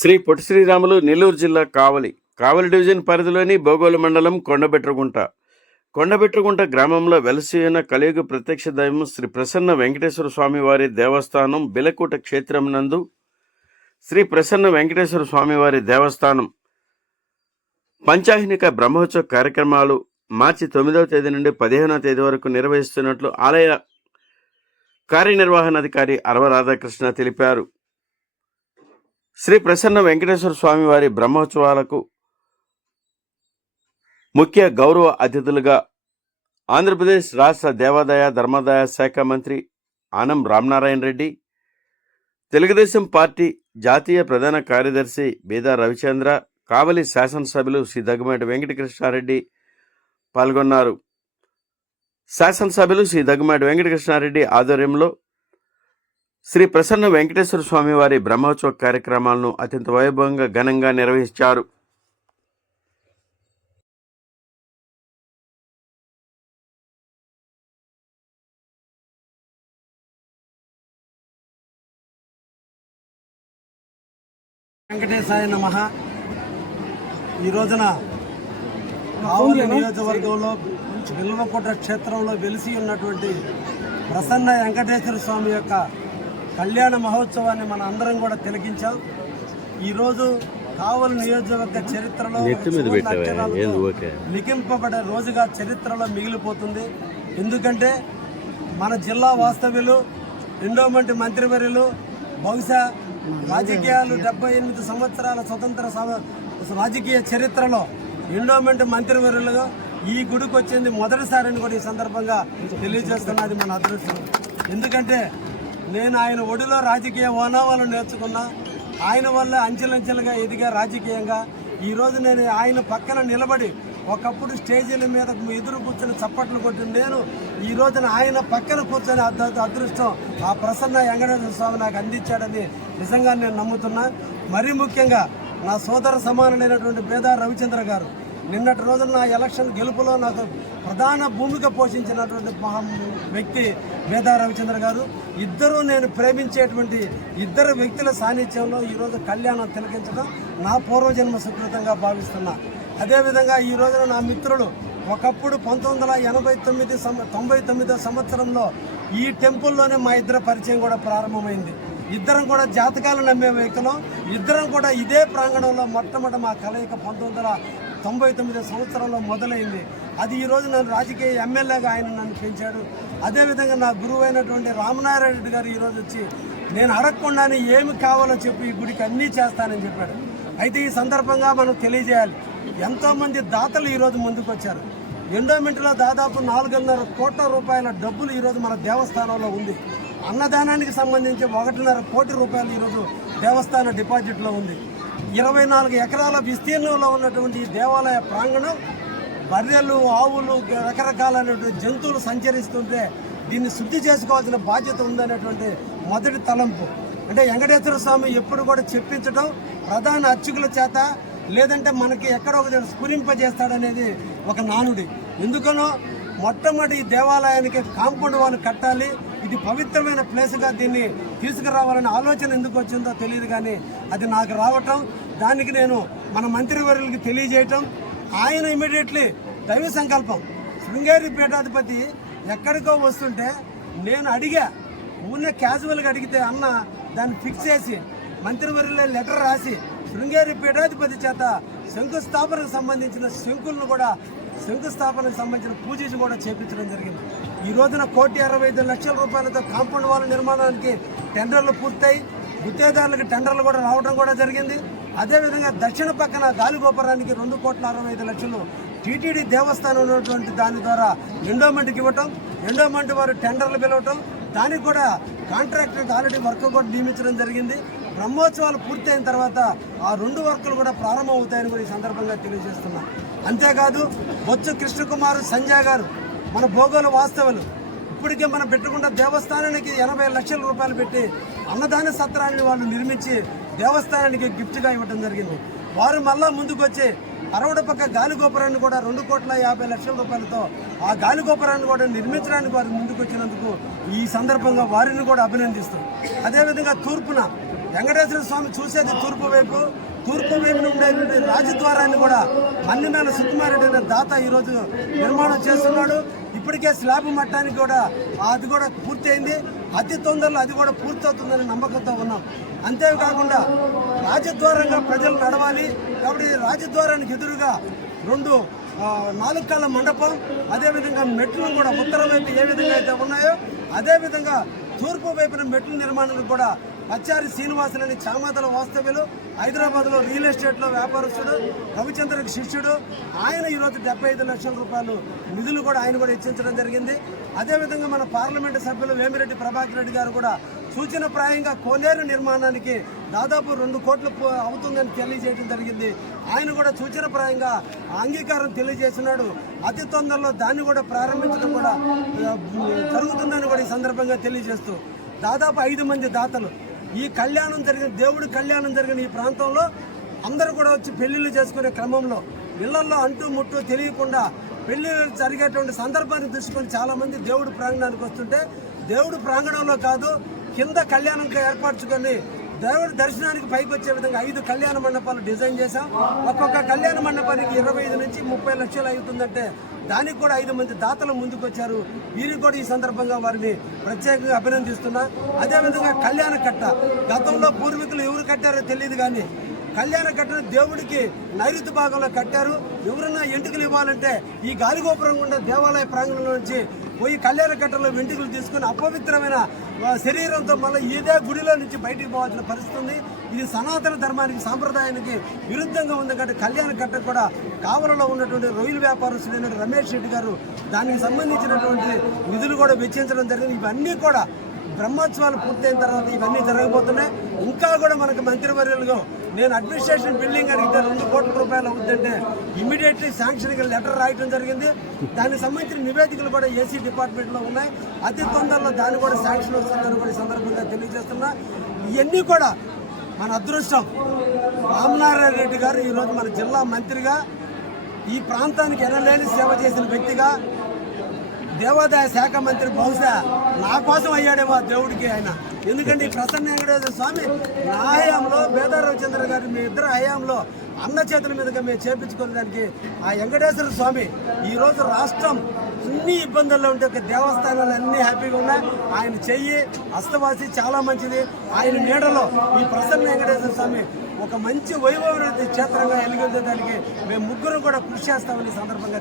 శ్రీ పొట్టి శ్రీరాములు నెల్లూరు జిల్లా కావలి. కావలి డివిజన్ పరిధిలోని భోగోళ మండలం కొండబెట్రగుంట. కొండబెట్రగుంట గ్రామంలో వెలసిన కలియుగ ప్రత్యక్ష దైవం శ్రీ ప్రసన్న వెంకటేశ్వర స్వామివారి దేవస్థానం బిలకూట క్షేత్రం నందు శ్రీ ప్రసన్న వెంకటేశ్వర స్వామివారి దేవస్థానం. పంచాహినిక బ్రహ్మోత్సవ కార్యక్రమాలు మార్చి తొమ్మిదవ తేదీ నుండి పదిహేనవ తేదీ వరకు నిర్వహిస్తున్నట్లు ఆలయ కార్యనిర్వహణాధికారి అరవ రాధాకృష్ణ తెలిపారు. శ్రీ ప్రసన్న వెంకటేశ్వర స్వామి వారి బ్రహ్మోత్సవాలకు ముఖ్య గౌరవ అతిథులుగా ఆంధ్రప్రదేశ్ రాష్ట్ర దేవాదాయ ధర్మాదాయ శాఖ మంత్రి ఆనం రామనారాయణ రెడ్డి తెలుగుదేశం పార్టీ జాతీయ ప్రధాన కార్యదర్శి బీదా రవిచంద్ర కావలి శాసనసభ్యులు శ్రీ దగ్గుమాటి వెంకటకృష్ణారెడ్డి పాల్గొన్నారు. శాసనసభ్యులు శ్రీ దగ్గుమాటి వెంకటకృష్ణారెడ్డి ఆధ్వర్యంలో శ్రీ ప్రసన్న వెంకటేశ్వర స్వామి వారి బ్రహ్మోత్సవ కార్యక్రమాలను అత్యంత వైభవంగా ఘనంగా నిర్వహించారు. వెంకటేశాయ నమ. ఈ రోజున కావలి నియోజకవర్గంలో విల్వకోట క్షేత్రంలో వెలిసి ఉన్నటువంటి ప్రసన్న వెంకటేశ్వర స్వామి యొక్క కళ్యాణ మహోత్సవాన్ని మన అందరం కూడా తిలకించాం. ఈరోజు కావలి నియోజకవర్గ చరిత్రలో? లిఖింపబడే రోజుగా చరిత్రలో మిగిలిపోతుంది. ఎందుకంటే మన జిల్లా వాస్తవ్యులు ఎండోమెంట్ మంత్రివర్యులు బహుశా రాజకీయాలు డెబ్బై ఎనిమిది సంవత్సరాల స్వతంత్ర రాజకీయ చరిత్రలో ఎండోమెంట్ మంత్రివర్యులుగా ఈ గుడికి వచ్చింది మొదటిసారిని కూడా ఈ సందర్భంగా తెలియజేస్తున్నది మన అదృష్టం. ఎందుకంటే నేను ఆయన ఒడిలో రాజకీయ ఓనామాలు నేర్చుకున్నా. ఆయన వల్ల అంచెలంచెలుగా ఎదిగా రాజకీయంగా. ఈరోజు నేను ఆయన పక్కన నిలబడి ఒకప్పుడు స్టేజీల మీద ఎదురు కూర్చొని చప్పట్లు కొట్టిన నేను ఈ రోజున ఆయన పక్కన కూర్చొని అద్ అదృష్టం ఆ ప్రసన్న వెంకటేశ్వర స్వామి నాకు అందించాడని నిజంగా నేను నమ్ముతున్నా. మరీ ముఖ్యంగా నా సోదర సమానులైనటువంటి పేద రవిచంద్ర గారు నిన్నటి రోజున నా ఎలక్షన్ గెలుపులో నాకు ప్రధాన భూమిక పోషించినటువంటి మహా వ్యక్తి మేధా రవిచంద్ర గారు. ఇద్దరూ నేను ప్రేమించేటువంటి ఇద్దరు వ్యక్తుల సాన్నిధ్యంలో ఈరోజు కళ్యాణం తిలకించడం నా పూర్వజన్మ సుకృతంగా భావిస్తున్నా. అదేవిధంగా ఈ రోజున నా మిత్రుడు ఒకప్పుడు పంతొమ్మిది వందల ఎనభై తొమ్మిది సం- తొంభై తొమ్మిదో సంవత్సరంలో ఈ టెంపుల్లోనే మా ఇద్దరు పరిచయం కూడా ప్రారంభమైంది. ఇద్దరం కూడా జాతకాలు నమ్మే వ్యక్తులం. ఇద్దరం కూడా ఇదే ప్రాంగణంలో మొట్టమొదటి మా కలయిక పంతొమ్మిది వందల తొంభై తొమ్మిది సంవత్సరంలో మొదలైంది. అది ఈరోజు నన్ను రాజకీయ ఎమ్మెల్యేగా ఆయన నన్ను పెంచాడు. అదేవిధంగా నా గురువు అయినటువంటి రామనారాయణ రెడ్డి గారు ఈరోజు వచ్చి నేను అడగకుండానే ఏమి కావాలో చెప్పి ఈ గుడికి అన్నీ చేస్తానని చెప్పాడు. అయితే ఈ సందర్భంగా మనం తెలియజేయాలి ఎంతోమంది దాతలు ఈరోజు ముందుకు వచ్చారు ఎండోమెంట్లో దాదాపు నాలుగున్నర కోట్ల రూపాయల డబ్బులు ఈరోజు మన దేవస్థానంలో ఉంది. అన్నదానానికి సంబంధించి ఒకటిన్నర కోటి రూపాయలు ఈరోజు దేవస్థాన డిపాజిట్లో ఉంది. ఇరవై నాలుగు ఎకరాల విస్తీర్ణంలో ఉన్నటువంటి ఈ దేవాలయ ప్రాంగణం బర్రెలు ఆవులు రకరకాలైనటువంటి జంతువులు సంచరిస్తుంటే దీన్ని శుద్ధి చేసుకోవాల్సిన బాధ్యత ఉందనేటువంటి మొదటి తలంపు. అంటే వెంకటేశ్వర స్వామి ఎప్పుడు కూడా చెప్పించడం ప్రధాన అర్చకుల చేత లేదంటే మనకి ఎక్కడో ఒక స్ఫురింపజేస్తాడనేది ఒక నానుడి. ఎందుకనో మొట్టమొదటి దేవాలయానికి కాంపౌండ్ వాళ్ళు కట్టాలి ఇది పవిత్రమైన ప్లేస్గా దీన్ని తీసుకురావాలనే ఆలోచన ఎందుకు వచ్చిందో తెలియదు కానీ అది నాకు రావటం దానికి నేను మన మంత్రివర్యులకి తెలియజేయటం ఆయన ఇమీడియట్లీ దైవ సంకల్పం. శృంగేరి పీఠాధిపతి ఎక్కడికో వస్తుంటే నేను అడిగా ఊరినే క్యాజువల్గా అడిగితే అన్న దాన్ని ఫిక్స్ చేసి మంత్రివర్యుల లెటర్ రాసి శృంగేరి పీఠాధిపతి చేత శంకుస్థాపనకు సంబంధించిన శంకులను కూడా శంకుస్థాపనకు సంబంధించిన పూజ కూడా చేపించడం జరిగింది. ఈ రోజున కోటి అరవై ఐదు లక్షల రూపాయలతో కాంపౌండ్ వాళ్ళ నిర్మాణానికి టెండర్లు పూర్తయి గుత్తేదారులకు టెండర్లు కూడా రావడం కూడా జరిగింది. అదేవిధంగా దక్షిణ పక్కన గాలిగోపురానికి రెండు కోట్ల అరవై ఐదు లక్షలు టీటీడీ దేవస్థానం ఉన్నటువంటి దాని ద్వారా ఎండోమెంట్కి ఇవ్వటం ఎండోమెంట్ వారు టెండర్లు పిలవటం దానికి కూడా కాంట్రాక్టర్కి ఆల్రెడీ వర్క్ కూడా నియమించడం జరిగింది. బ్రహ్మోత్సవాలు పూర్తయిన తర్వాత ఆ రెండు వర్కులు కూడా ప్రారంభం అవుతాయని కూడా ఈ సందర్భంగా తెలియజేస్తున్నాం. అంతేకాదు బొత్స కృష్ణకుమార్ సంజయ్ గారు మన భోగోళ వాస్తవాలు. ఇప్పటికే మనం పెట్టుకున్న దేవస్థానానికి ఎనభై లక్షల రూపాయలు పెట్టి అన్నదాన సత్రాన్ని వాళ్ళు నిర్మించి దేవస్థానానికి గిఫ్ట్గా ఇవ్వడం జరిగింది. వారు మళ్ళా ముందుకు వచ్చి అరవడ పక్క గాలి గోపురాన్ని కూడా రెండు కోట్ల యాభై లక్షల రూపాయలతో ఆ గాలి గోపురాన్ని కూడా నిర్మించడానికి వారు ముందుకు వచ్చినందుకు ఈ సందర్భంగా వారిని కూడా అభినందిస్తాం. అదేవిధంగా తూర్పున వెంకటేశ్వర స్వామి చూసేది తూర్పు వైపు తూర్పు వైపున ఉండేటువంటి రాజద్వారాన్ని కూడా మన్నిమేల సుకుమారెడ్డి దాత ఈరోజు నిర్మాణం చేస్తున్నాడు. ఇప్పటికే స్లాబ్ మట్టానికి కూడా అది కూడా పూర్తయింది అతి తొందరలో అది కూడా పూర్తవుతుందని నమ్మకంతో ఉన్నాం. అంతేకాకుండా రాజద్వారంగా ప్రజలు నడవాలి. కాబట్టి రాజద్వారానికి ఎదురుగా రెండు నాలుగు కాళ్ళ మండపం అదేవిధంగా మెట్లు కూడా ఉత్తరం వైపు ఏ విధంగా అయితే ఉన్నాయో అదేవిధంగా తూర్పు వైపున మెట్ల నిర్మాణానికి కూడా పచ్చారి శ్రీనివాసులని చామాతల వాస్తవ్యులు హైదరాబాద్లో రియల్ ఎస్టేట్లో వ్యాపారస్తుడు రవిచంద్రకి శిష్యుడు. ఆయన ఈరోజు డెబ్బై ఐదు లక్షల రూపాయలు నిధులు కూడా ఆయన కూడా ఇచ్చించడం జరిగింది. అదేవిధంగా మన పార్లమెంటు సభ్యులు వేమిరెడ్డి ప్రభాకర్ రెడ్డి గారు కూడా సూచన ప్రాయంగా కోనేరు నిర్మాణానికి దాదాపు రెండు కోట్లు అవుతుందని తెలియజేయడం జరిగింది. ఆయన కూడా సూచన ప్రాయంగా అంగీకారం తెలియజేస్తున్నాడు. అతి తొందరలో దాన్ని కూడా ప్రారంభించడం కూడా జరుగుతుందని కూడా ఈ సందర్భంగా తెలియజేస్తూ దాదాపు ఐదు మంది దాతలు ఈ కళ్యాణం జరిగిన దేవుడి కళ్యాణం జరిగిన ఈ ప్రాంతంలో అందరూ కూడా వచ్చి పెళ్ళిళ్ళు చేసుకునే క్రమంలో ఇళ్ళలో అంటూ ముట్టు తెలియకుండా పెళ్ళిళ్ళు జరిగేటువంటి సందర్భాన్ని దృష్టికొని చాలా మంది దేవుడి ప్రాంగణానికి వస్తుంటే దేవుడి ప్రాంగణంలో కాదు కింద కళ్యాణం ఏర్పరచుకొని దేవుడి దర్శనానికి పైకి వచ్చే విధంగా ఐదు కళ్యాణ మండపాలు డిజైన్ చేశాం. ఒక్కొక్క కళ్యాణ మండపానికి ఇరవై ఐదు నుంచి ముప్పై లక్షలు అవుతుందంటే దానికి కూడా ఐదు మంది దాతలు ముందుకు వచ్చారు వీరికి కూడా ఈ సందర్భంగా వారిని ప్రత్యేకంగా అభినందిస్తున్నా. అదేవిధంగా కళ్యాణ కట్ట. గతంలో పూర్వీకులు ఎవరు కట్టారో తెలియదు కానీ కళ్యాణ కట్టను దేవుడికి నైరుతి భాగంలో కట్టారు. ఎవరన్నా ఎంటుకలు ఇవ్వాలంటే ఈ గాలిగోపురం గుండా దేవాలయ ప్రాంగణంలో నుంచి పోయి కళ్యాణ కట్టలో వెంట్రుకలు తీసుకుని అపవిత్రమైన శరీరంతో మళ్ళీ ఇదే గుడిలో నుంచి బయటికి పోవాల్సిన పరిస్థితి ఉంది. ఇది సనాతన ధర్మానికి సాంప్రదాయానికి విరుద్ధంగా ఉంది కాబట్టి కళ్యాణ కట్ట కూడా కావలలో ఉన్నటువంటి రొయ్యల వ్యాపారస్తుడైన రమేష్ రెడ్డి గారు దానికి సంబంధించినటువంటి నిధులు కూడా వెచ్చించడం జరిగింది. ఇవన్నీ కూడా బ్రహ్మోత్సవాలు పూర్తయిన తర్వాత ఇవన్నీ జరగబోతున్నాయి. ఇంకా కూడా మనకు మంత్రివర్యులుగా నేను అడ్మినిస్ట్రేషన్ బిల్డింగ్ అడిగితే రెండు కోట్ల రూపాయలు అవుతుందంటే ఇమీడియట్లీ శాంక్షన్కి లెటర్ రాయటం జరిగింది. దానికి సంబంధించిన నివేదికలు కూడా ఏసీ డిపార్ట్మెంట్లో ఉన్నాయి. అతి తొందరలో దాన్ని కూడా శాంక్షన్ వస్తుందని కూడా సందర్భంగా తెలియజేస్తున్నా. ఇవన్నీ కూడా మన అదృష్టం. రామనారాయణ రెడ్డి గారు ఈరోజు మన జిల్లా మంత్రిగా ఈ ప్రాంతానికి ఎనలేని సేవ చేసిన వ్యక్తిగా దేవాదాయ శాఖ మంత్రి బహుశా నా కోసం అయ్యాడేమో దేవుడికి ఆయన. ఎందుకంటే ఈ ప్రసన్న వెంకటేశ్వర స్వామి నా హయాంలో బేదార రవిచంద్ర గారి మీ ఇద్దరు హయాంలో అన్న చేతుల మీదుగా మేము చేపించుకునేదానికి ఆ వెంకటేశ్వర స్వామి ఈరోజు రాష్ట్రం అన్ని ఇబ్బందుల్లో ఉంటే ఒక దేవస్థానాలు అన్ని హ్యాపీగా ఉన్నాయి. ఆయన చెయ్యి అస్తవాసి చాలా మంచిది. ఆయన నీడలో ఈ ప్రసన్న వెంకటేశ్వర స్వామి ఒక మంచి వైభవ క్షేత్రంగా ఎలిగించడానికి మేము ముగ్గురు కూడా కృషి చేస్తామని ఈ సందర్భంగా